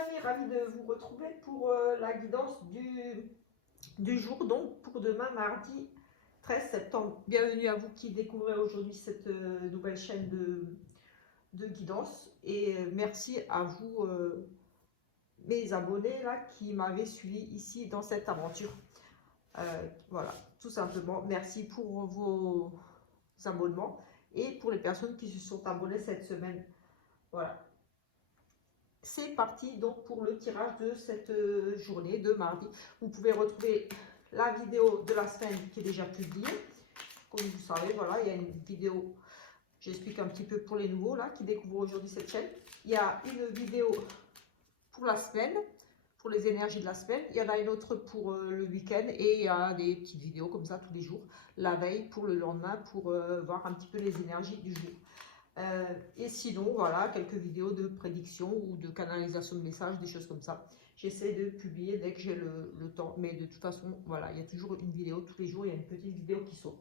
amis, ravi de vous retrouver pour la guidance du jour, donc pour demain mardi 13 septembre. Bienvenue à vous qui découvrez aujourd'hui cette nouvelle chaîne de guidance et merci à vous mes abonnés là qui m'avaient suivi ici dans cette aventure. Voilà, tout simplement, merci pour vos abonnements et pour les personnes qui se sont abonnées cette semaine. Voilà. C'est parti donc pour le tirage de cette journée de mardi. Vous pouvez retrouver la vidéo de la semaine qui est déjà publiée. Comme vous savez, voilà, il y a une vidéo, j'explique un petit peu pour les nouveaux là qui découvrent aujourd'hui cette chaîne. Il y a une vidéo pour la semaine, pour les énergies de la semaine. Il y en a une autre pour le week-end et il y a des petites vidéos comme ça tous les jours, la veille pour le lendemain pour voir un petit peu les énergies du jour. Et sinon, voilà, quelques vidéos de prédiction ou de canalisation de messages, des choses comme ça. J'essaie de publier dès que j'ai le temps. Mais de toute façon, voilà, il y a toujours une vidéo tous les jours. Il y a une petite vidéo qui sort.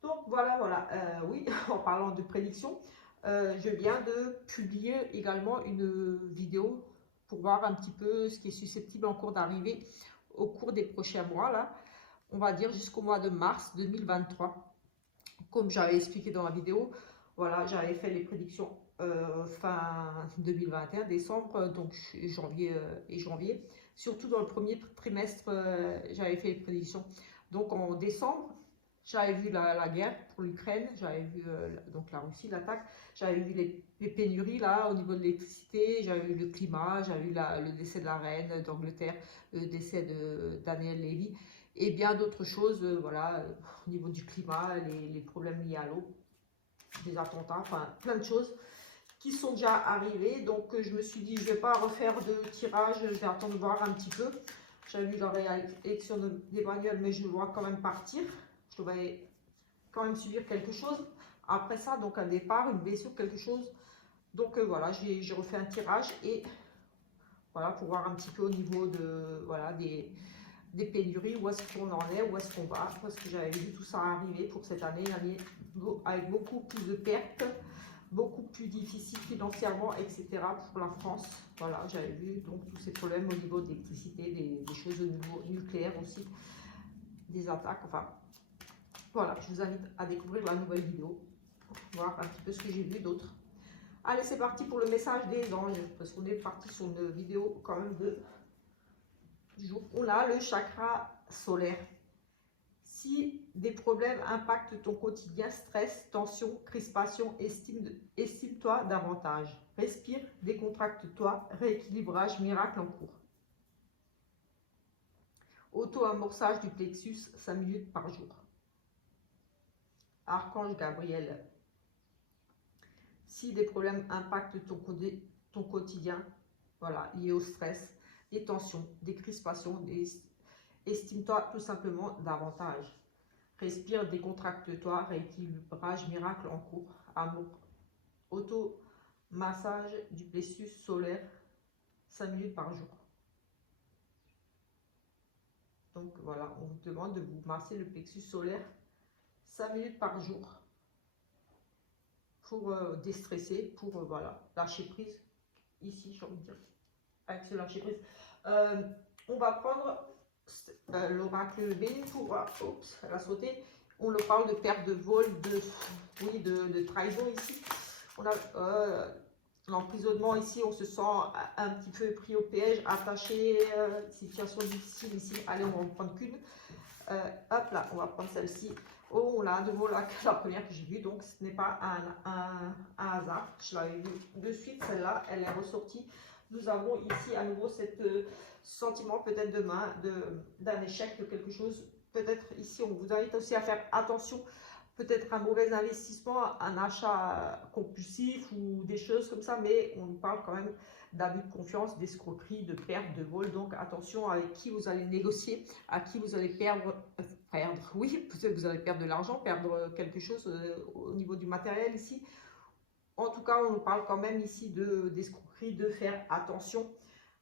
Donc voilà. Oui, en parlant de prédiction, je viens de publier également une vidéo pour voir un petit peu ce qui est susceptible encore d'arriver au cours des prochains mois, là. On va dire jusqu'au mois de mars 2023. Comme j'avais expliqué dans la vidéo, voilà, j'avais fait les prédictions fin 2021, décembre, donc janvier et janvier. Surtout dans le premier trimestre, j'avais fait les prédictions. Donc en décembre, j'avais vu la guerre pour l'Ukraine, j'avais vu donc la Russie, l'attaque, j'avais vu les pénuries là au niveau de l'électricité, j'avais vu le climat, j'avais vu le décès de la reine d'Angleterre, le décès de Daniel Levy et bien d'autres choses, voilà, au niveau du climat, les problèmes liés à l'eau, des attentats, enfin plein de choses qui sont déjà arrivées. Donc je me suis dit, je vais pas refaire de tirage, je vais attendre de voir un petit peu. J'avais vu la réélection d'Emmanuel, mais je le vois quand même partir. Je devrais quand même subir quelque chose. Après ça, donc un départ, une blessure, quelque chose. Donc voilà, j'ai refait un tirage et voilà, pour voir un petit peu au niveau de, voilà, des pénuries, où est-ce qu'on en est, où est-ce qu'on va, parce que j'avais vu tout ça arriver pour cette année, avec beaucoup plus de pertes, beaucoup plus difficile financièrement, etc. pour la France. Voilà, j'avais vu donc tous ces problèmes au niveau de l'électricité, des choses au niveau nucléaire aussi, des attaques, enfin. Voilà, je vous invite à découvrir la nouvelle vidéo, voir un petit peu ce que j'ai vu d'autres. Allez, c'est parti pour le message des anges, parce qu'on est parti sur une vidéo quand même du jour. On a le chakra solaire. Si des problèmes impactent ton quotidien, stress, tension, crispation, estime-toi davantage. Respire, décontracte-toi, rééquilibrage, miracle en cours. Auto-amorçage du plexus, 5 minutes par jour. Archange Gabriel. Si des problèmes impactent ton quotidien, voilà, lié au stress, des tensions, des crispations, estime-toi tout simplement davantage. Respire, décontracte-toi, rééquilibrage, miracle en cours, amour, auto-massage du plexus solaire, 5 minutes par jour. Donc voilà, on vous demande de vous masser le plexus solaire 5 minutes par jour pour déstresser, pour voilà, lâcher prise. Ici, j'ai envie de dire, avec ce lâcher prise. On va prendre l'oracle béni pour voir, oups, elle a sauté. On le parle de perte de vol, de trahison ici. On a l'emprisonnement ici, on se sent un petit peu pris au piège, attaché, situation difficile ici. Allez, on va en prendre qu'une. Hop là, on va prendre celle-ci. Oh, on a de nouveau la première que j'ai vue, donc ce n'est pas un hasard. Je l'avais vue de suite, celle-là, elle est ressortie. Nous avons ici à nouveau ce sentiment peut-être d'un échec, de quelque chose. Peut-être ici, on vous invite aussi à faire attention, peut-être un mauvais investissement, un achat compulsif ou des choses comme ça, mais on parle quand même d'abus de confiance, d'escroquerie, de perte, de vol. Donc attention avec qui vous allez négocier, à qui vous allez perdre, oui, peut-être vous allez perdre de l'argent, perdre quelque chose au niveau du matériel ici. En tout cas, on parle quand même ici d'escroquerie, de faire attention,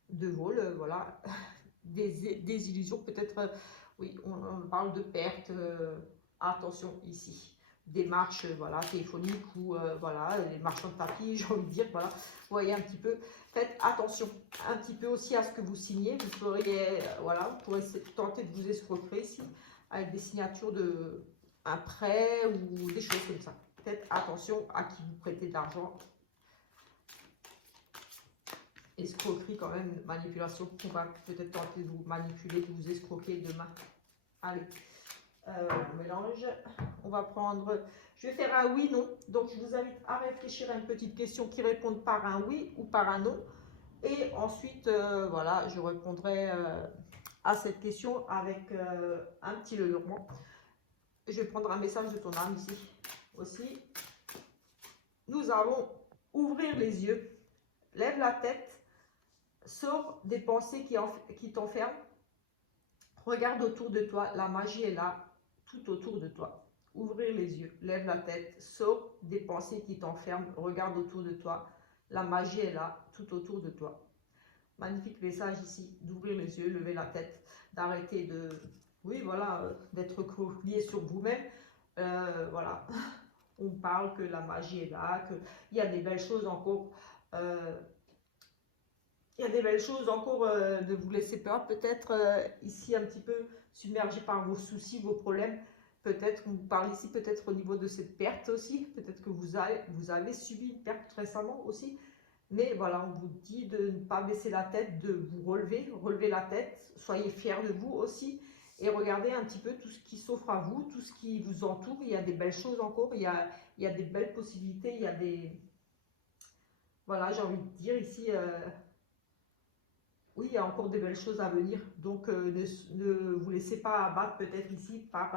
de vol, voilà, des illusions, peut-être, oui, on parle de perte, attention ici. démarches voilà, téléphoniques ou voilà, les marchands de tapis, j'ai envie de dire, voilà, vous voyez un petit peu, faites attention un petit peu aussi à ce que vous signez, vous pourriez, voilà, vous pourrez tenter de vous escroquer ici, avec des signatures de un prêt ou des choses comme ça. Faites attention à qui vous prêtez de l'argent. Escroquerie quand même, manipulation, on va peut-être tenter de vous manipuler, de vous escroquer demain. Allez, on mélange. On va prendre, je vais faire un oui, non. Donc je vous invite à réfléchir à une petite question qui répond par un oui ou par un non. Et ensuite, voilà, je répondrai à cette question avec un petit leurrement. Je vais prendre un message de ton âme ici aussi. Nous allons ouvrir les yeux, lève la tête, sors des pensées qui t'enferment. Regarde autour de toi, la magie est là, tout autour de toi. Ouvrir les yeux, lève la tête, sors des pensées qui t'enferment, regarde autour de toi, la magie est là, tout autour de toi. Magnifique message ici, d'ouvrir les yeux, lever la tête, d'arrêter de, oui voilà, d'être recroquevillé sur vous-même. Voilà, on parle que la magie est là, qu'il y a des belles choses encore. Il y a des belles choses encore, ne vous laissez pas peut-être ici un petit peu submergé par vos soucis, vos problèmes. Peut-être, on vous parle ici peut-être au niveau de cette perte aussi. Peut-être que vous avez subi une perte récemment aussi. Mais voilà, on vous dit de ne pas baisser la tête, de vous relever la tête. Soyez fiers de vous aussi. Et regardez un petit peu tout ce qui s'offre à vous, tout ce qui vous entoure. Il y a des belles choses encore, il y a des belles possibilités, il y a des... Voilà, j'ai envie de dire ici... oui, il y a encore des belles choses à venir. Donc, ne vous laissez pas abattre peut-être ici par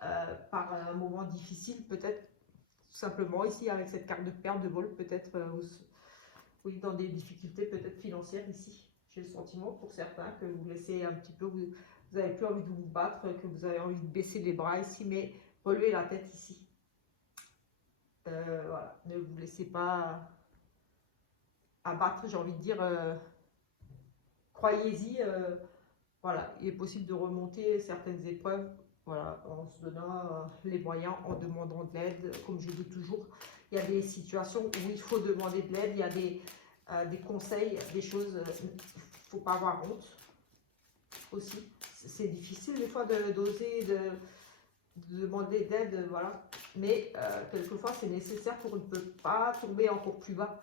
un moment difficile. Peut-être tout simplement ici avec cette carte de perte de vol, peut-être oui, dans des difficultés peut-être financières ici. J'ai le sentiment pour certains que vous laissez un petit peu, vous n'avez plus envie de vous battre, que vous avez envie de baisser les bras ici, mais relevez la tête ici. Voilà, ne vous laissez pas abattre, j'ai envie de dire... croyez-y, voilà, il est possible de remonter certaines épreuves, voilà, en se donnant les moyens, en demandant de l'aide. Comme je dis toujours, il y a des situations où il faut demander de l'aide, il y a des conseils, des choses, il ne faut pas avoir honte aussi. C'est difficile des fois d'oser, de demander d'aide, voilà, mais quelquefois c'est nécessaire pour ne pas tomber encore plus bas.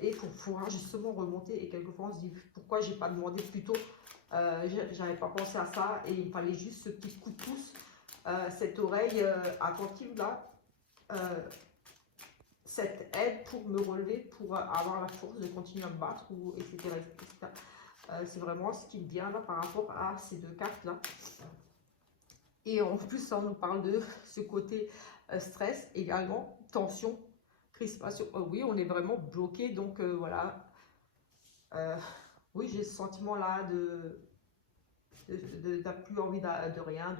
Et pour pouvoir justement remonter, et quelquefois on se dit pourquoi j'ai pas demandé plus tôt, j'avais pas pensé à ça, et il me fallait juste ce petit coup de pouce, cette oreille attentive là, cette aide pour me relever, pour avoir la force de continuer à me battre, ou etc. etc. C'est vraiment ce qui me vient là par rapport à ces deux cartes là. Et en plus on nous parle de ce côté stress également, tension, crispation. Oui, on est vraiment bloqué, donc voilà. Oui, j'ai ce sentiment là de plus envie de rien,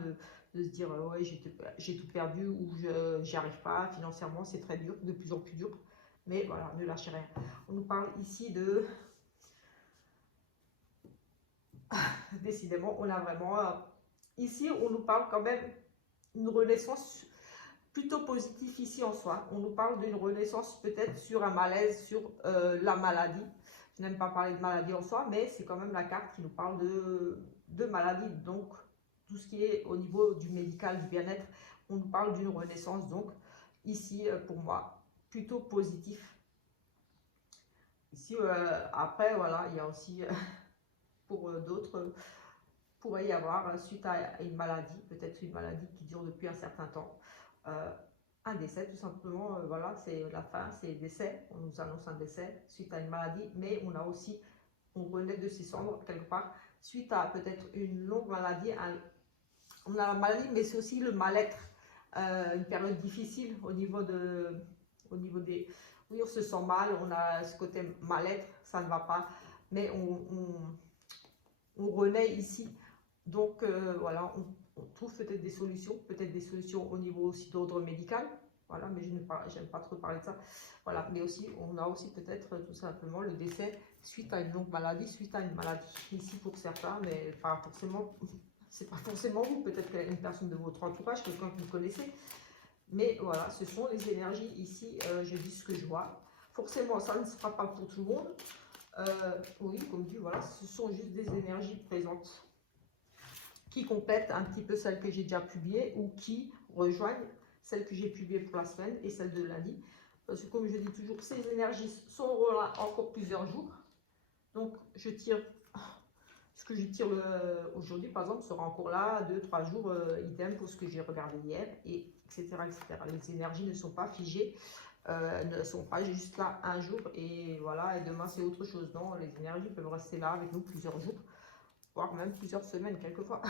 de se dire ouais, j'ai tout perdu, ou j'y arrive pas, financièrement c'est très dur, de plus en plus dur, mais voilà, ne lâchez rien. On nous parle ici de décidément on a vraiment ici on nous parle quand même une renaissance plutôt positif ici en soi. On nous parle d'une renaissance peut-être sur un malaise, sur la maladie. Je n'aime pas parler de maladie en soi, mais c'est quand même la carte qui nous parle de maladie. Donc, tout ce qui est au niveau du médical, du bien-être, on nous parle d'une renaissance. Donc, ici, pour moi, plutôt positif. Ici, après, voilà, il y a aussi, pour d'autres, pourrait y avoir, suite à une maladie, peut-être une maladie qui dure depuis un certain temps, un décès tout simplement, voilà, c'est la fin, c'est le décès, on nous annonce un décès suite à une maladie, mais on a aussi, on renaît de ses cendres quelque part, suite à peut-être une longue maladie, on a la maladie, mais c'est aussi le mal-être, une période difficile au niveau des, oui, on se sent mal, on a ce côté mal-être, ça ne va pas, mais on renaît ici. Donc voilà, on trouve peut-être des solutions au niveau aussi d'ordre médical. Voilà, mais je n'aime pas trop parler de ça. Voilà, mais aussi, on a aussi peut-être tout simplement le décès suite à une longue maladie, suite à une maladie. Ici pour certains, mais pas forcément, c'est pas forcément vous, peut-être une personne de votre entourage, quelqu'un que vous connaissez. Mais voilà, ce sont les énergies ici, je dis ce que je vois. Forcément, ça ne sera pas pour tout le monde. Oui, comme dit, voilà, ce sont juste des énergies présentes qui complètent un petit peu celles que j'ai déjà publiées ou qui rejoignent celles que j'ai publiées pour la semaine et celles de lundi. Parce que comme je dis toujours, ces énergies sont là encore plusieurs jours. Donc, je tire, ce que je tire aujourd'hui, par exemple, sera encore là 2-3 jours, idem pour ce que j'ai regardé hier, et etc., etc. Les énergies ne sont pas figées, ne sont pas juste là un jour, et voilà, et demain c'est autre chose. Non, les énergies peuvent rester là avec nous plusieurs jours, voire même plusieurs semaines, quelquefois.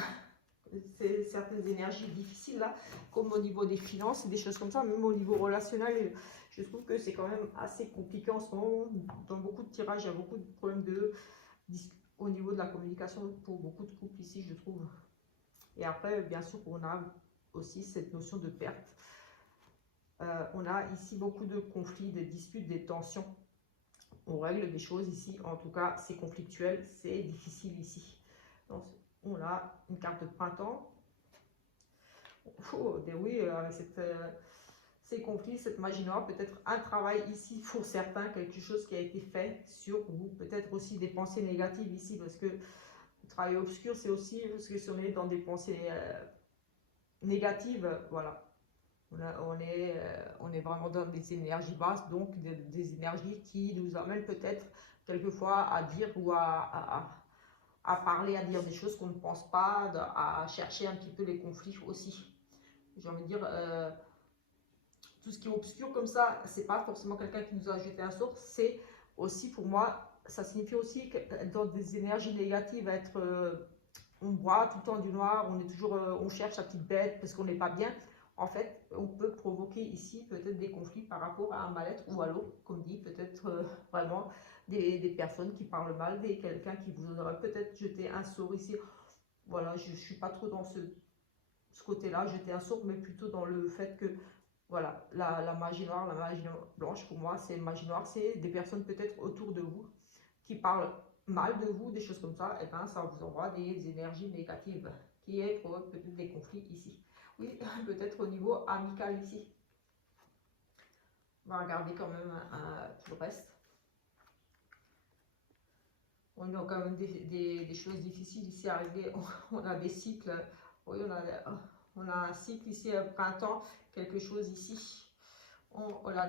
C'est certaines énergies difficiles là, comme au niveau des finances et des choses comme ça, même au niveau relationnel, je trouve que c'est quand même assez compliqué en ce moment. Dans beaucoup de tirages, il y a beaucoup de problèmes au niveau de la communication pour beaucoup de couples ici, je trouve. Et après, bien sûr, on a aussi cette notion de perte. On a ici beaucoup de conflits, des disputes, des tensions. On règle des choses ici, en tout cas, c'est conflictuel, c'est difficile ici. Donc, on a une carte de printemps. Oh, oui, avec ces conflits, cette magie noire, peut-être un travail ici pour certains, quelque chose qui a été fait sur vous, peut-être aussi des pensées négatives ici, parce que le travail obscur, c'est aussi, parce que si on est dans des pensées négatives, voilà, on est vraiment dans des énergies basses, donc des énergies qui nous amènent peut-être quelquefois à dire ou à parler, à dire des choses qu'on ne pense pas, à chercher un petit peu les conflits aussi. J'ai envie de dire, tout ce qui est obscur comme ça, c'est pas forcément quelqu'un qui nous a jeté un sort, c'est aussi pour moi, ça signifie aussi que dans des énergies négatives, on boit tout le temps du noir, on est toujours, on cherche sa petite bête parce qu'on n'est pas bien. En fait, on peut provoquer ici peut-être des conflits par rapport à un mal-être ou à l'autre, comme dit, peut-être vraiment des personnes qui parlent mal, quelqu'un qui vous aurait peut-être jeté un sort ici. Voilà, je ne suis pas trop dans ce côté-là, jeter un sort, mais plutôt dans le fait que, voilà, la magie noire, la magie blanche, pour moi, c'est magie noire, c'est des personnes peut-être autour de vous qui parlent mal de vous, des choses comme ça, et ben ça vous envoie des énergies négatives qui provoquent peut-être des conflits ici. Oui, peut-être au niveau amical ici. On va regarder quand même tout le reste. On a quand même des choses difficiles ici à régler. On a des cycles. Oui, on a un cycle ici, printemps, quelque chose ici.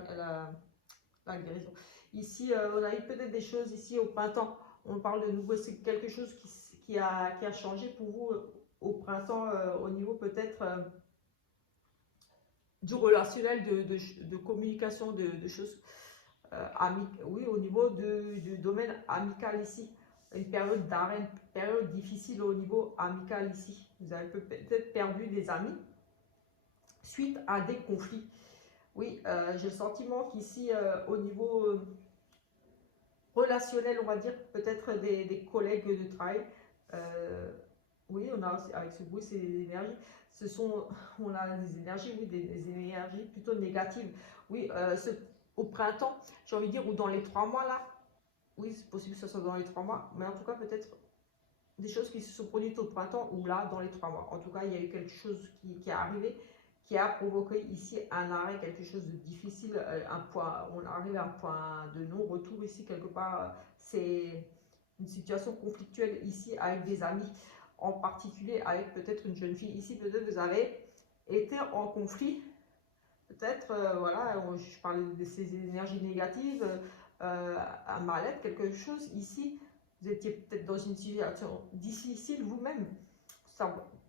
La guérison. Ici, on a eu peut-être des choses ici au printemps. On parle de nouveau, c'est quelque chose qui a changé pour vous au printemps, au niveau peut-être du relationnel, de communication, de choses oui, au niveau du domaine amical ici. Une période d'arrêt, une période difficile au niveau amical ici. Vous avez peut-être perdu des amis suite à des conflits. Oui, j'ai le sentiment qu'ici, au niveau relationnel, on va dire, peut-être des collègues de travail. Oui, on a aussi, avec ce bruit, c'est des énergies. On a des énergies, oui, des énergies plutôt négatives. Oui, au printemps, j'ai envie de dire, ou dans les 3 mois là. Oui, c'est possible que ce soit dans les 3 mois, mais en tout cas, peut-être des choses qui se sont produites au printemps ou là, dans les 3 mois. En tout cas, il y a eu quelque chose qui est arrivé, qui a provoqué ici un arrêt, quelque chose de difficile, un point, on arrive à un point de non-retour ici, quelque part. C'est une situation conflictuelle ici avec des amis, en particulier avec peut-être une jeune fille. Ici, peut-être vous avez été en conflit, peut-être, voilà, je parlais de ces énergies négatives, un mal-être, quelque chose. Ici, vous étiez peut-être dans une situation difficile vous-même.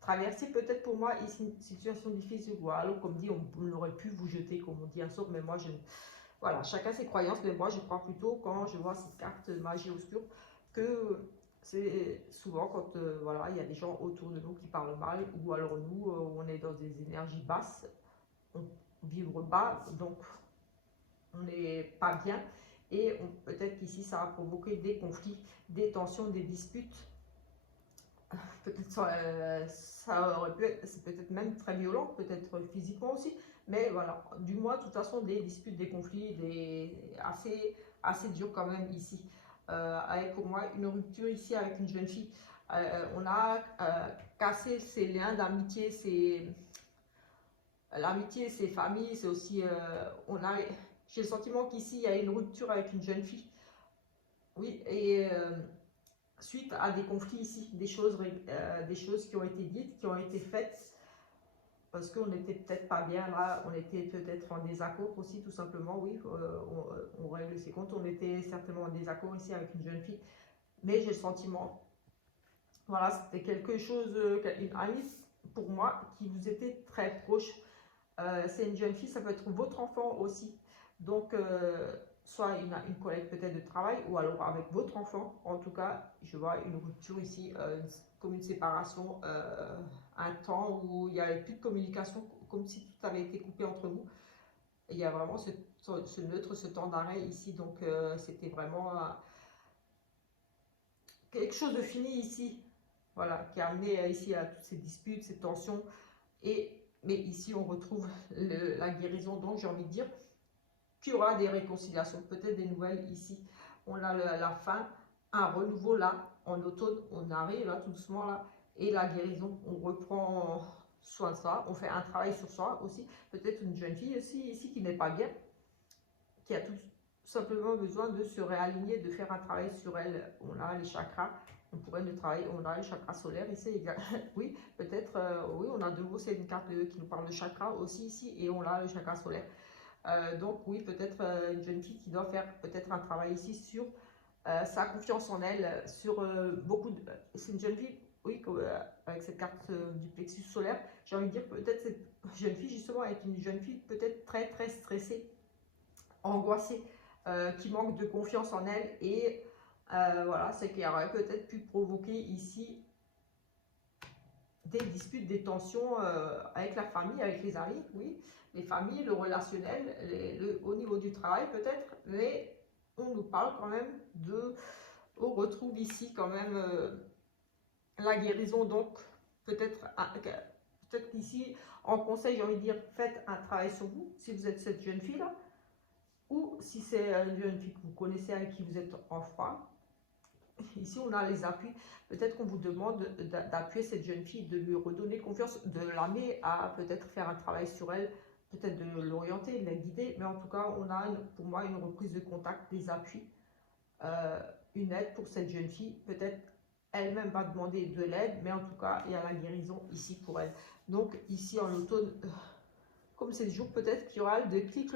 Traverser peut-être pour moi ici une situation difficile. Voilà, comme dit, on aurait pu vous jeter, comme on dit, un sort, mais moi, voilà, chacun ses croyances, mais moi, je crois plutôt, quand je vois cette carte magie obscure, que c'est souvent quand voilà, il y a des gens autour de nous qui parlent mal, ou alors nous, on est dans des énergies basses, on vibre bas, donc on n'est pas bien, et peut-être qu'ici ça a provoqué des conflits, des tensions, des disputes. Peut-être ça aurait pu être, c'est peut-être même très violent, peut-être physiquement aussi, mais voilà, du moins de toute façon des disputes, des conflits, assez durs quand même ici. Avec pour moi une rupture ici avec une jeune fille, on a cassé ces liens d'amitié, L'amitié, c'est famille, c'est aussi, j'ai le sentiment qu'ici, il y a une rupture avec une jeune fille. Oui, et suite à des conflits ici, des choses qui ont été dites, qui ont été faites, parce qu'on n'était peut-être pas bien là, on était peut-être en désaccord aussi, tout simplement, oui, on règle ses comptes, on était certainement en désaccord ici avec une jeune fille, mais j'ai le sentiment, voilà, c'était quelque chose, une amie pour moi qui vous était très proche. C'est une jeune fille, ça peut être votre enfant aussi. Donc, soit une collègue peut-être de travail, ou alors avec votre enfant. En tout cas, je vois une rupture ici, comme une séparation, un temps où il n'y avait plus de communication, comme si tout avait été coupé entre vous. Et il y a vraiment ce neutre, ce temps d'arrêt ici. Donc, c'était vraiment quelque chose de fini ici. Voilà, qui a amené ici à toutes ces disputes, ces tensions. Mais ici, on retrouve la guérison. Donc, j'ai envie de dire qu'il y aura des réconciliations, peut-être des nouvelles ici. On a la fin, un renouveau là, en automne, on arrive là, tout doucement là. Et la guérison, on reprend soin de soi, on fait un travail sur soi aussi. Peut-être une jeune fille aussi ici qui n'est pas bien, qui a tout simplement besoin de se réaligner, de faire un travail sur elle. On a les chakras. On pourrait le travailler, on a le chakra solaire ici, oui, peut-être, oui, on a de nouveau, c'est une carte qui nous parle de chakra aussi ici, et on a le chakra solaire. Donc oui, peut-être une jeune fille qui doit faire peut-être un travail ici sur sa confiance en elle, sur beaucoup de... C'est une jeune fille, oui, avec cette carte du plexus solaire, j'ai envie de dire peut-être cette jeune fille justement est une jeune fille peut-être très très stressée, angoissée, qui manque de confiance en elle, et voilà, c'est qu'elle aurait peut-être pu provoquer ici des disputes, des tensions avec la famille, avec les amis, oui, les familles, le relationnel, au niveau du travail peut-être, mais on nous parle quand même on retrouve ici quand même la guérison, donc peut-être qu'ici, en conseil, j'ai envie de dire, faites un travail sur vous, si vous êtes cette jeune fille-là, ou si c'est une jeune fille que vous connaissez, avec qui vous êtes en froid. Ici, on a les appuis. Peut-être qu'on vous demande d'appuyer cette jeune fille, de lui redonner confiance, de l'amener à peut-être faire un travail sur elle, peut-être de l'orienter, de la guider. Mais en tout cas, on a pour moi une reprise de contact, des appuis, une aide pour cette jeune fille. Peut-être elle-même va demander de l'aide, mais en tout cas, il y a la guérison ici pour elle. Donc ici, en automne, comme c'est le jour, peut-être qu'il y aura le déclic,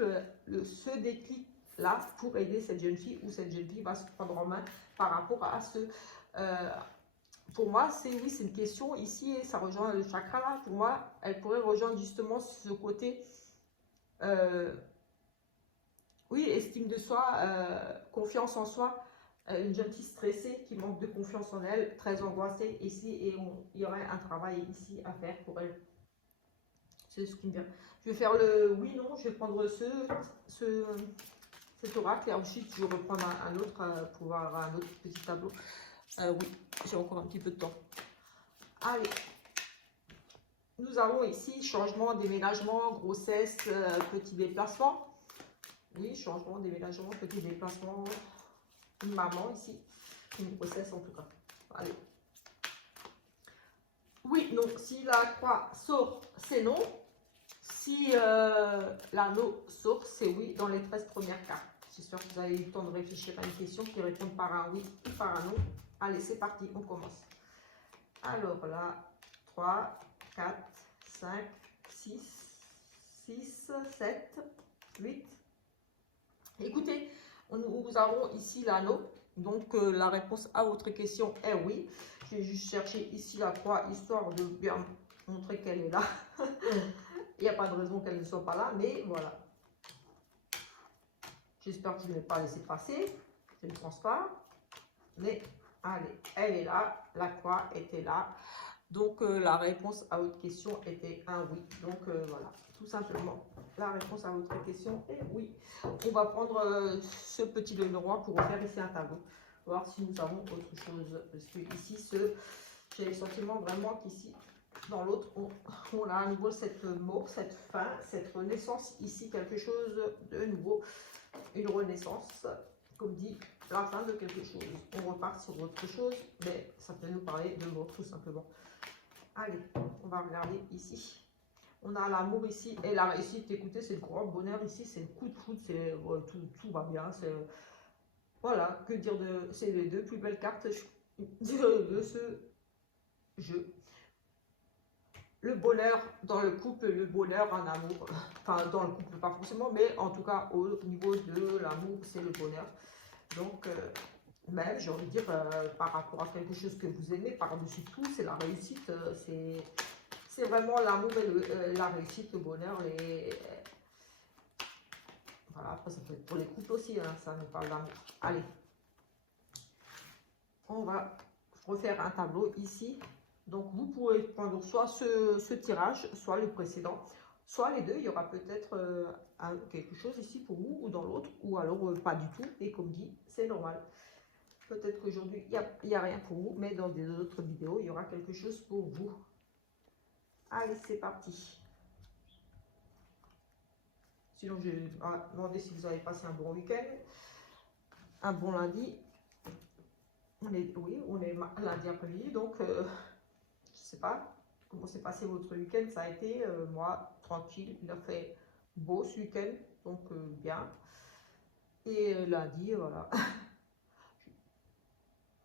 ce déclic là pour aider cette jeune fille, ou cette jeune fille va se prendre en main par rapport à pour moi, c'est oui, c'est une question ici, et ça rejoint le chakra là. Pour moi, elle pourrait rejoindre justement ce côté, oui, estime de soi, confiance en soi. Une jeune fille stressée qui manque de confiance en elle, très angoissée ici, et il y aurait un travail ici à faire pour elle. C'est ce qui me vient. Je vais faire le oui, non, je vais prendre cet oracle, et ensuite je vais reprendre un autre pour voir un autre petit tableau. Oui, j'ai encore un petit peu de temps. Allez, nous avons ici changement, déménagement, grossesse, petit déplacement. Oui, changement, déménagement, petit déplacement. Une maman ici, une grossesse en tout cas. Allez. Oui, non, si la croix sort, c'est non. Si l'anneau sort, c'est oui dans les 13 premières cartes. J'espère que vous avez eu le temps de réfléchir à une question qui répond par un oui ou par un non. Allez, c'est parti, on commence. Alors là, 3, 4, 5, 6, 7, 8. Écoutez, nous avons ici l'anneau. Donc la réponse à votre question est oui. Je vais juste chercher ici la croix, histoire de bien montrer qu'elle est là. Il n'y a pas de raison qu'elle ne soit pas là, mais voilà. J'espère que je ne vais pas laisser passer. Je ne pense pas. Mais allez, elle est là. La croix était là. Donc la réponse à votre question était un oui. Donc voilà, tout simplement. La réponse à votre question est oui. On va prendre ce petit de roi pour refaire ici un tableau. Voir si nous avons autre chose. Parce que ici, j'ai le sentiment vraiment qu'ici, dans l'autre, on a à nouveau cette mort, cette fin, cette renaissance. Ici, quelque chose de nouveau. Une renaissance, comme dit, la fin de quelque chose. On repart sur autre chose, mais ça peut nous parler de mort tout simplement. Allez, on va regarder ici. On a l'amour ici et la réussite. Écoutez, c'est le grand bonheur ici, c'est le coup de foudre, c'est tout va bien. Voilà, que dire de... C'est les deux plus belles cartes de ce jeu. Le bonheur dans le couple, le bonheur en amour. Enfin, dans le couple, pas forcément, mais en tout cas, au niveau de l'amour, c'est le bonheur. Donc, même, j'ai envie de dire, par rapport à quelque chose que vous aimez, par-dessus tout, c'est la réussite. C'est vraiment l'amour et la réussite, le bonheur. Voilà, après, ça peut être pour les couples aussi, hein, ça nous parle d'amour. Allez, on va refaire un tableau ici. Donc, vous pouvez prendre soit ce tirage, soit le précédent, soit les deux. Il y aura peut-être quelque chose ici pour vous ou dans l'autre, ou alors pas du tout. Et comme dit, c'est normal. Peut-être qu'aujourd'hui, il n'y a rien pour vous, mais dans des autres vidéos, il y aura quelque chose pour vous. Allez, c'est parti. Sinon, je vais demander si vous avez passé un bon week-end, un bon lundi. Oui, on est lundi après-midi, donc je ne sais pas comment s'est passé votre week-end. Ça a été, moi, tranquille. Il a fait beau ce week-end, donc bien. Et lundi, voilà.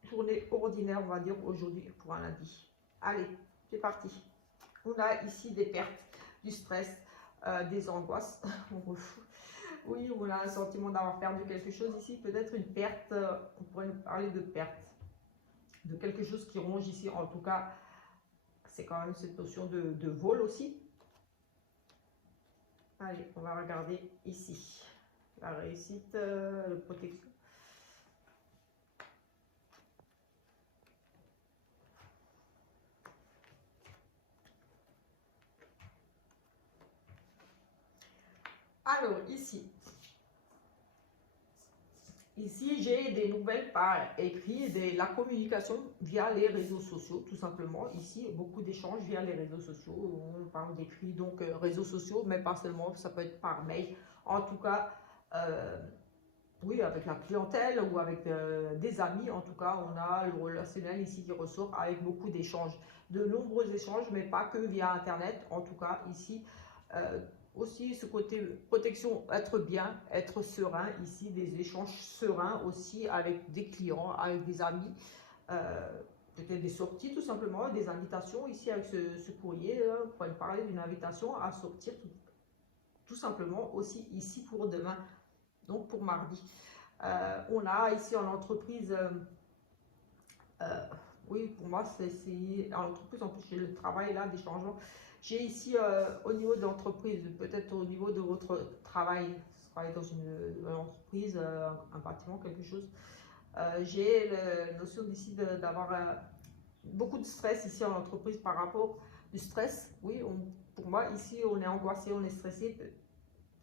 Journée ordinaire, on va dire, aujourd'hui pour un lundi. Allez, c'est parti. On a ici des pertes, du stress, des angoisses. Oui, on a un sentiment d'avoir perdu quelque chose ici. Peut-être une perte, on pourrait parler de perte. De quelque chose qui ronge ici. En tout cas, c'est quand même cette notion de vol aussi. Allez, on va regarder ici. La réussite, la protection. Alors, ici, j'ai des nouvelles par écrit, la communication via les réseaux sociaux, tout simplement. Ici, beaucoup d'échanges via les réseaux sociaux. On parle d'écrit, donc réseaux sociaux, mais pas seulement, ça peut être par mail. En tout cas, oui, avec la clientèle ou avec des amis. En tout cas, on a le relationnel ici qui ressort avec beaucoup d'échanges. De nombreux échanges, mais pas que via Internet. En tout cas, ici, aussi ce côté protection, être bien, être serein, ici des échanges sereins aussi avec des clients, avec des amis, peut-être des sorties tout simplement, des invitations ici avec ce courrier, on pourrait parler d'une invitation à sortir tout simplement aussi ici pour demain, donc pour mardi. On a ici en entreprise, oui pour moi c'est en entreprise, en plus j'ai le travail là, des changements. J'ai ici au niveau de l'entreprise, peut-être au niveau de votre travail, travailler dans une entreprise, un bâtiment, quelque chose. J'ai la notion d'ici d'avoir beaucoup de stress ici en entreprise par rapport du stress. Oui, pour moi ici on est angoissé, on est stressé,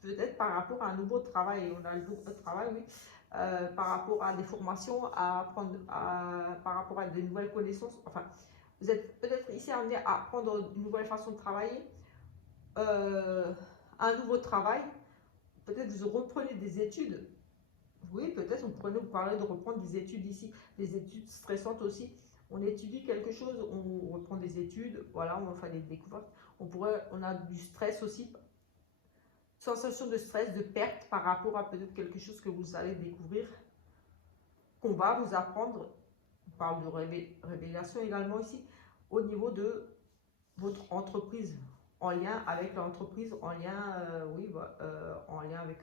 peut-être par rapport à un nouveau travail. On a le nouveau travail, oui. Par rapport à des formations, à apprendre, par rapport à de nouvelles connaissances. Enfin, vous êtes peut-être ici amené à apprendre une nouvelle façon de travailler, un nouveau travail. Peut-être vous reprenez des études. Oui, peut-être on pourrait nous parler de reprendre des études ici, des études stressantes aussi. On étudie quelque chose, on reprend des études, voilà, on fait des découvertes. On a du stress aussi, sensation de stress, de perte par rapport à peut-être quelque chose que vous allez découvrir, qu'on va vous apprendre. On parle de révélation également ici, au niveau de votre entreprise, en lien avec l'entreprise, en lien, oui, en lien avec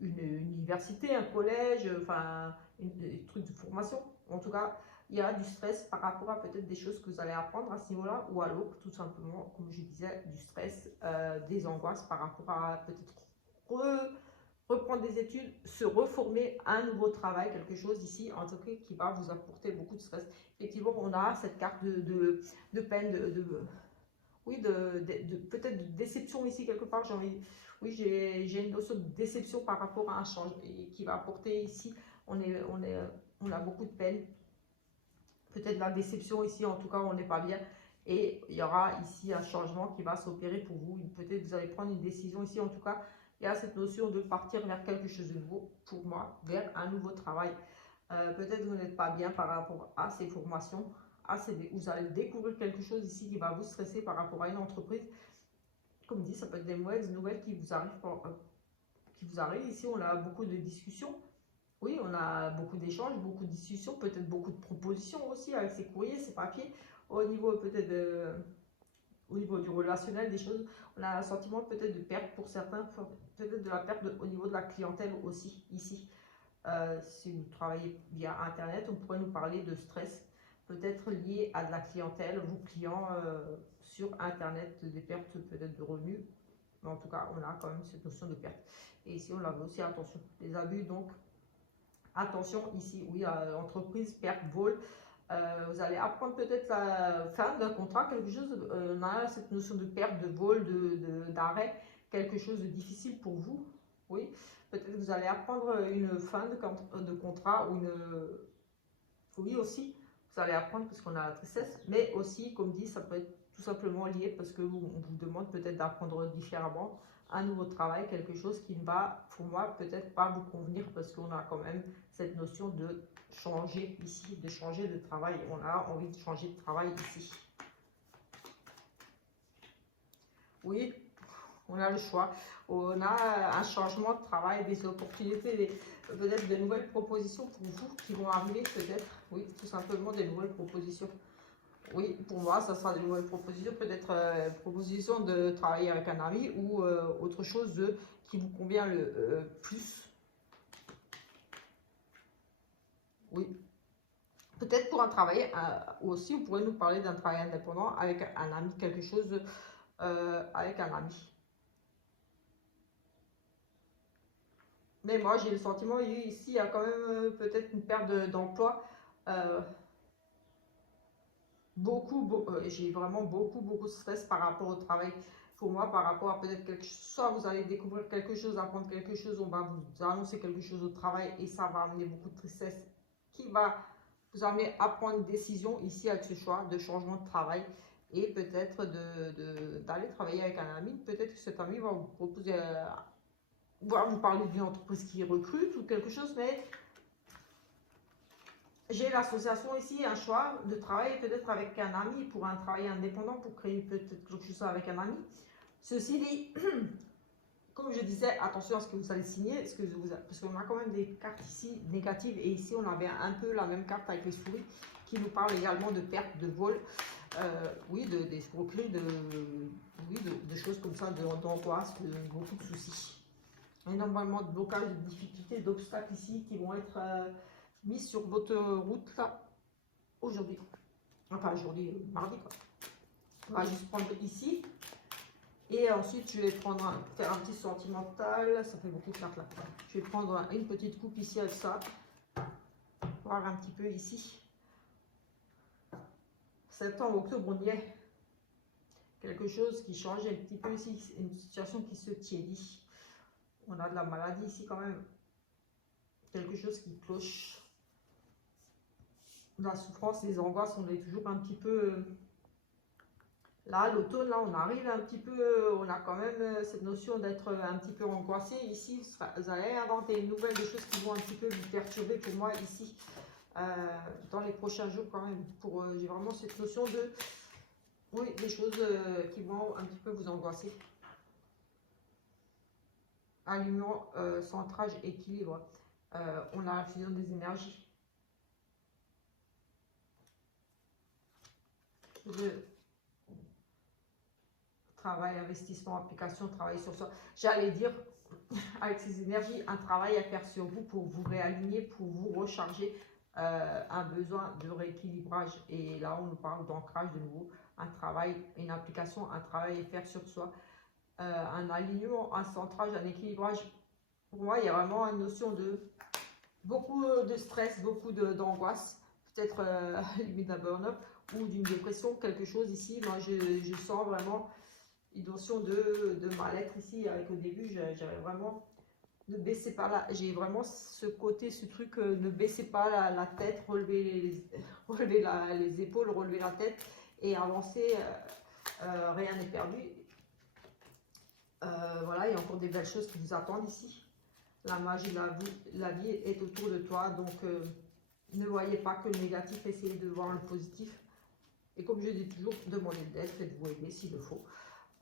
une université, un collège, enfin, des trucs de formation. En tout cas, il y a du stress par rapport à peut-être des choses que vous allez apprendre à ce niveau-là, ou alors tout simplement, comme je disais, du stress, des angoisses par rapport à peut-être reprendre des études, se reformer à un nouveau travail, quelque chose ici, en tout cas, qui va vous apporter beaucoup de stress. Effectivement, on a cette carte de peine, oui, peut-être de déception ici quelque part. Oui, j'ai une notion de déception par rapport à un changement qui va apporter ici. On a beaucoup de peine. Peut-être la déception ici, en tout cas, on n'est pas bien. Et il y aura ici un changement qui va s'opérer pour vous. Peut-être vous allez prendre une décision ici, en tout cas. Il y a cette notion de partir vers quelque chose de nouveau, pour moi, vers un nouveau travail. Peut-être vous n'êtes pas bien par rapport à ces formations. Vous allez découvrir quelque chose ici qui va vous stresser par rapport à une entreprise. comme dit, ça peut être des mauvaises nouvelles qui vous arrivent, Ici, on a beaucoup de discussions. Oui, on a beaucoup d'échanges, beaucoup de discussions, peut-être beaucoup de propositions aussi avec ces courriers, ces papiers. Au niveau peut-être au niveau du relationnel, des choses, on a un sentiment peut-être de perte pour certains, peut-être de la perte au niveau de la clientèle aussi, ici. Si vous travaillez via Internet, on pourrait nous parler de stress, peut-être lié à de la clientèle, vos clients sur Internet, des pertes peut-être de revenus. Mais en tout cas, on a quand même cette notion de perte. Et ici, on l'avait aussi, attention, les abus, donc attention ici, oui, entreprise, perte, vol. Vous allez apprendre peut-être la fin d'un contrat, quelque chose, on a cette notion de perte, de vol, d'arrêt, quelque chose de difficile pour vous, oui. Peut-être que vous allez apprendre une fin de contrat ou une... Oui, aussi, vous allez apprendre parce qu'on a la tristesse, mais aussi, comme dit, ça peut être tout simplement lié parce qu'on vous demande peut-être d'apprendre différemment un nouveau travail, quelque chose qui ne va, pour moi, peut-être pas vous convenir parce qu'on a quand même cette notion de changer ici, de changer de travail. On a envie de changer de travail ici. Oui, on a le choix. On a un changement de travail, des opportunités, peut-être de nouvelles propositions pour vous qui vont arriver, peut-être. Oui, tout simplement des nouvelles propositions. Oui, pour moi, ça sera des nouvelles propositions, peut-être proposition de travailler avec un ami ou autre chose qui vous convient le plus. Oui. Peut-être pour un travail aussi, vous pourrez nous parler d'un travail indépendant avec un ami, quelque chose avec un ami. Mais moi, j'ai le sentiment, ici, il y a quand même peut-être une perte d'emploi. J'ai vraiment beaucoup de stress par rapport au travail. Pour moi, par rapport à peut-être quelque chose, soit vous allez découvrir quelque chose, apprendre quelque chose, on va vous annoncer quelque chose au travail et ça va amener beaucoup de tristesse qui va vous amener à prendre une décision ici avec ce choix de changement de travail et peut-être d'aller travailler avec un ami. Peut-être que cet ami va vous proposer, va vous parler d'une entreprise qui recrute ou quelque chose, mais j'ai l'association ici, un choix de travailler peut-être avec un ami pour un travail indépendant, pour créer peut-être quelque chose avec un ami. Ceci dit, comme je disais, attention à ce que vous allez signer, parce qu'on a quand même des cartes ici négatives, et ici on avait un peu la même carte avec les souris, qui nous parle également de perte, de vol, oui, d'escroquerie, de choses comme ça, d'angoisse, de beaucoup de soucis. Énormément de blocages, de difficultés, d'obstacles ici qui vont être mis sur votre route là aujourd'hui. Enfin aujourd'hui, mardi quoi. On va juste prendre ici. Et ensuite je vais prendre faire un petit sentimental. Ça fait beaucoup de cartes là. Je vais prendre une petite coupe ici avec ça. Voir un petit peu ici. Septembre, octobre, on y est. Quelque chose qui change un petit peu ici. Une situation qui se tiédit. On a de la maladie ici quand même. Quelque chose qui cloche. La souffrance, les angoisses, on est toujours un petit peu... Là, l'automne, là, on arrive un petit peu... On a quand même cette notion d'être un petit peu angoissé. Ici, vous allez inventer une nouvelle, des choses qui vont un petit peu vous perturber pour moi ici. Dans les prochains jours quand même. J'ai vraiment cette notion de... Oui, des choses qui vont un petit peu vous angoisser. Alignement, centrage, équilibre. On a la fusion des énergies. Travail, investissement, application, travail sur soi. J'allais dire, avec ces énergies, un travail à faire sur vous pour vous réaligner, pour vous recharger, un besoin de rééquilibrage. Et là, on nous parle d'ancrage de nouveau, un travail, une application, un travail à faire sur soi, un alignement, un centrage, un équilibrage. Pour moi, il y a vraiment une notion de beaucoup de stress, beaucoup d'angoisse, peut-être limite d'un burn-up ou d'une dépression, quelque chose ici. Moi, je sens vraiment une notion de mal-être ici. Avec au début, j'avais vraiment ne baissez pas là. J'ai vraiment ce côté, ce truc, ne baissez pas la tête, relevez les épaules, relevez la tête et avancer. Rien n'est perdu. Voilà, il y a encore des belles choses qui vous attendent ici. La magie de la vie est autour de toi, donc ne voyez pas que le négatif, essayez de voir le positif. Et comme je dis toujours, demandez de l'aide, faites-vous aider s'il le faut.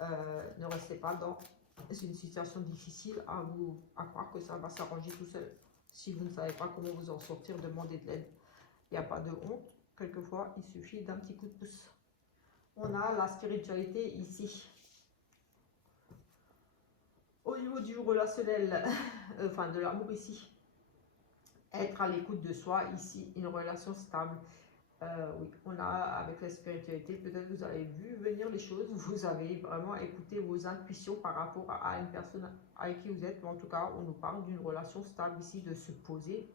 Ne restez pas dans une situation difficile à croire que ça va s'arranger tout seul. Si vous ne savez pas comment vous en sortir, demandez de l'aide. Il n'y a pas de honte. Quelquefois, il suffit d'un petit coup de pouce. On a la spiritualité ici. Au niveau du relationnel, enfin de l'amour ici, être à l'écoute de soi ici, une relation stable. Oui, on a avec la spiritualité, peut-être vous avez vu venir les choses, vous avez vraiment écouté vos intuitions par rapport à une personne avec qui vous êtes. En tout cas, on nous parle d'une relation stable ici, de se poser.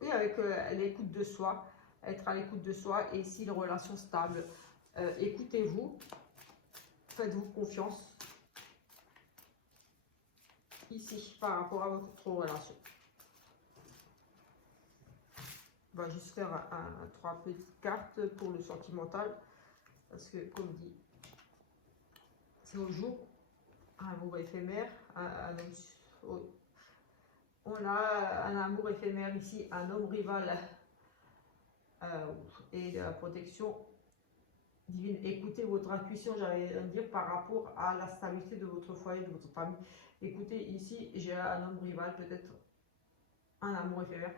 Oui, avec l'écoute de soi, être à l'écoute de soi et ici une relation stable. Écoutez-vous, faites-vous confiance ici par rapport à votre relation. On va juste faire trois petites cartes pour le sentimental parce que comme dit, c'est au jour, un amour éphémère, on a un amour éphémère ici, un homme rival et de la protection divine. Écoutez votre intuition, j'allais dire, par rapport à la stabilité de votre foyer, de votre famille. Écoutez, ici, j'ai un homme rival, peut-être un amour éphémère.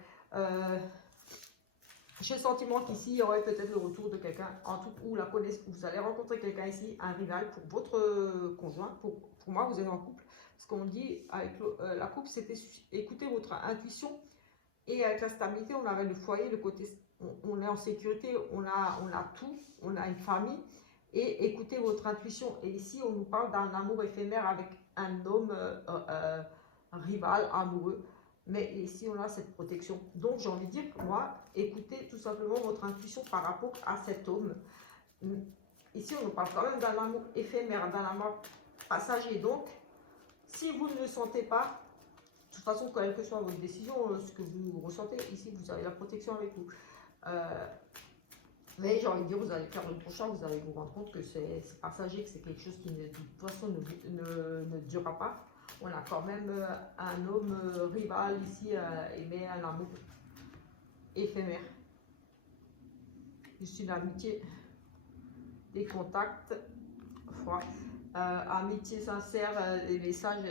J'ai le sentiment qu'ici, il y aurait peut-être le retour de quelqu'un, en tout ou la connaissance. Vous allez rencontrer quelqu'un ici, un rival pour votre conjoint. Pour moi, vous êtes en couple. Ce qu'on dit avec la couple, c'était écouter votre intuition. Et avec la stabilité, on avait le foyer, le côté, on est en sécurité, on a tout, on a une famille. Et écoutez votre intuition. Et ici, on nous parle d'un amour éphémère avec un homme rival, amoureux. Mais ici, on a cette protection. Donc, j'ai envie de dire, moi, écoutez tout simplement votre intuition par rapport à cet homme. Ici, on nous parle quand même d'un amour éphémère, d'un amour passager. Donc, si vous ne le sentez pas, de toute façon, quelle que soit votre décision, ce que vous ressentez, ici, vous avez la protection avec vous. Mais j'ai envie de dire, vous allez faire le prochain, vous allez vous rendre compte que c'est passager, que c'est quelque chose qui, de toute façon, ne durera pas. On a quand même un homme rival ici, mais un amour éphémère. Juste une amitié, des contacts froids, amitié sincère, des messages.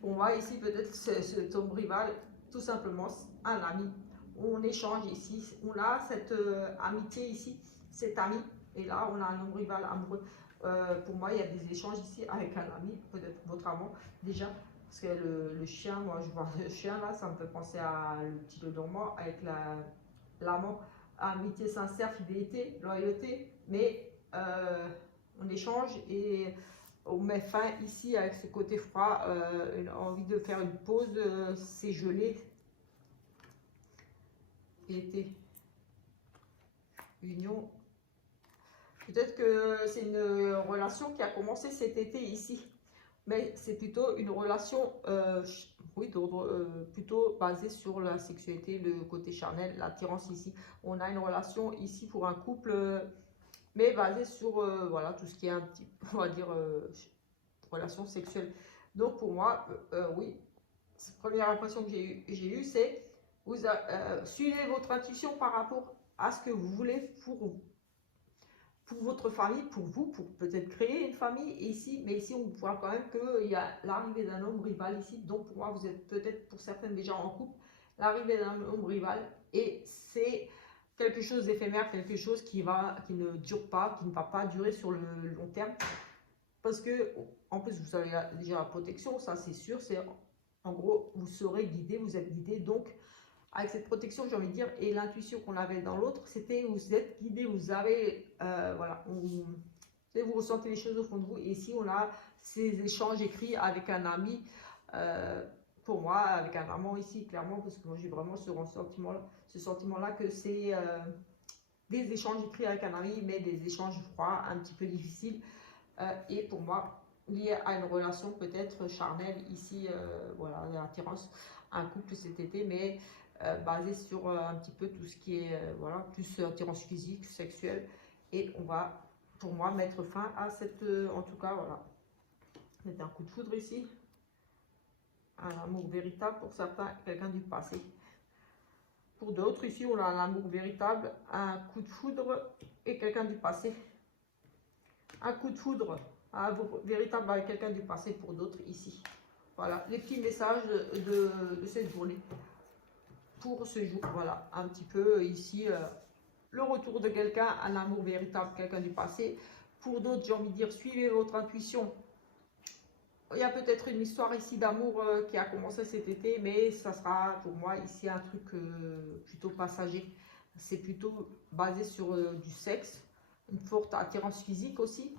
Pour moi, ici, peut-être cet homme rival, tout simplement, un ami. On échange ici, on a cette amitié ici, cet ami. Et là, on a un homme rival amoureux. Pour moi, il y a des échanges ici avec un ami, peut-être votre amant déjà. Parce que le chien, moi je vois le chien là, ça me fait penser à le petit le dormant avec l'amant. Amitié sincère, fidélité, loyauté, mais on échange et on met fin ici avec ce côté froid, envie de faire une pause, c'est gelé. Été, union. Peut-être que c'est une relation qui a commencé cet été ici, mais c'est plutôt une relation, oui, plutôt basée sur la sexualité, le côté charnel, l'attirance ici. On a une relation ici pour un couple, mais basée sur voilà, tout ce qui est un petit, on va dire, relation sexuelle. Donc pour moi, oui, cette première impression que j'ai eue, c'est vous suivez votre intuition par rapport à ce que vous voulez pour votre famille, pour vous, pour peut-être créer une famille ici, mais ici on voit quand même qu'il y a l'arrivée d'un homme rival ici, donc pour moi vous êtes peut-être pour certaines déjà en couple, l'arrivée d'un homme rival, et c'est quelque chose d'éphémère, quelque chose qui ne dure pas, qui ne va pas durer sur le long terme, parce que en plus vous avez déjà la protection, ça c'est sûr, c'est en gros vous serez guidé, vous êtes guidé, donc avec cette protection, j'ai envie de dire, et l'intuition qu'on avait dans l'autre, c'était vous êtes guidé, vous avez, voilà, vous ressentez les choses au fond de vous. Et ici, on a ces échanges écrits avec un ami, pour moi, avec un amant ici, clairement, parce que moi j'ai vraiment ce sentiment-là que c'est des échanges écrits avec un ami, mais des échanges froids, un petit peu difficiles. Et pour moi, lié à une relation peut-être charnelle ici, voilà, l'attirance, un couple cet été, mais basé sur un petit peu tout ce qui est voilà, plus attirance physique, sexuelle, et on va pour moi mettre fin à cette en tout cas voilà, c'est un coup de foudre ici, un amour véritable pour certains, quelqu'un du passé. Pour d'autres ici on a un amour véritable, un coup de foudre et quelqu'un du passé. un coup de foudre véritable avec quelqu'un du passé pour d'autres ici. Voilà, les petits messages de cette journée pour ce jour. Voilà, un petit peu ici, le retour de quelqu'un, un amour véritable, quelqu'un du passé. Pour d'autres, j'ai envie de dire, suivez votre intuition. Il y a peut-être une histoire ici d'amour qui a commencé cet été, mais ça sera pour moi ici un truc plutôt passager. C'est plutôt basé sur du sexe, une forte attirance physique aussi.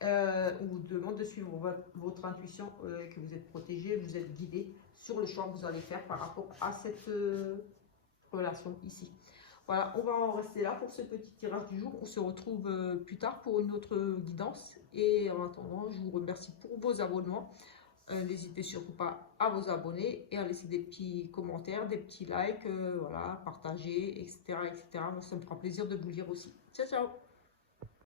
On vous demande de suivre votre intuition, que vous êtes protégé, vous êtes guidé sur le choix que vous allez faire par rapport à cette relation ici. Voilà, on va en rester là pour ce petit tirage du jour. On se retrouve plus tard pour une autre guidance. Et en attendant, je vous remercie pour vos abonnements. N'hésitez surtout pas à vous abonner et à laisser des petits commentaires, des petits likes, voilà, partager, etc., etc. Moi, ça me fera plaisir de vous lire aussi. Ciao, ciao!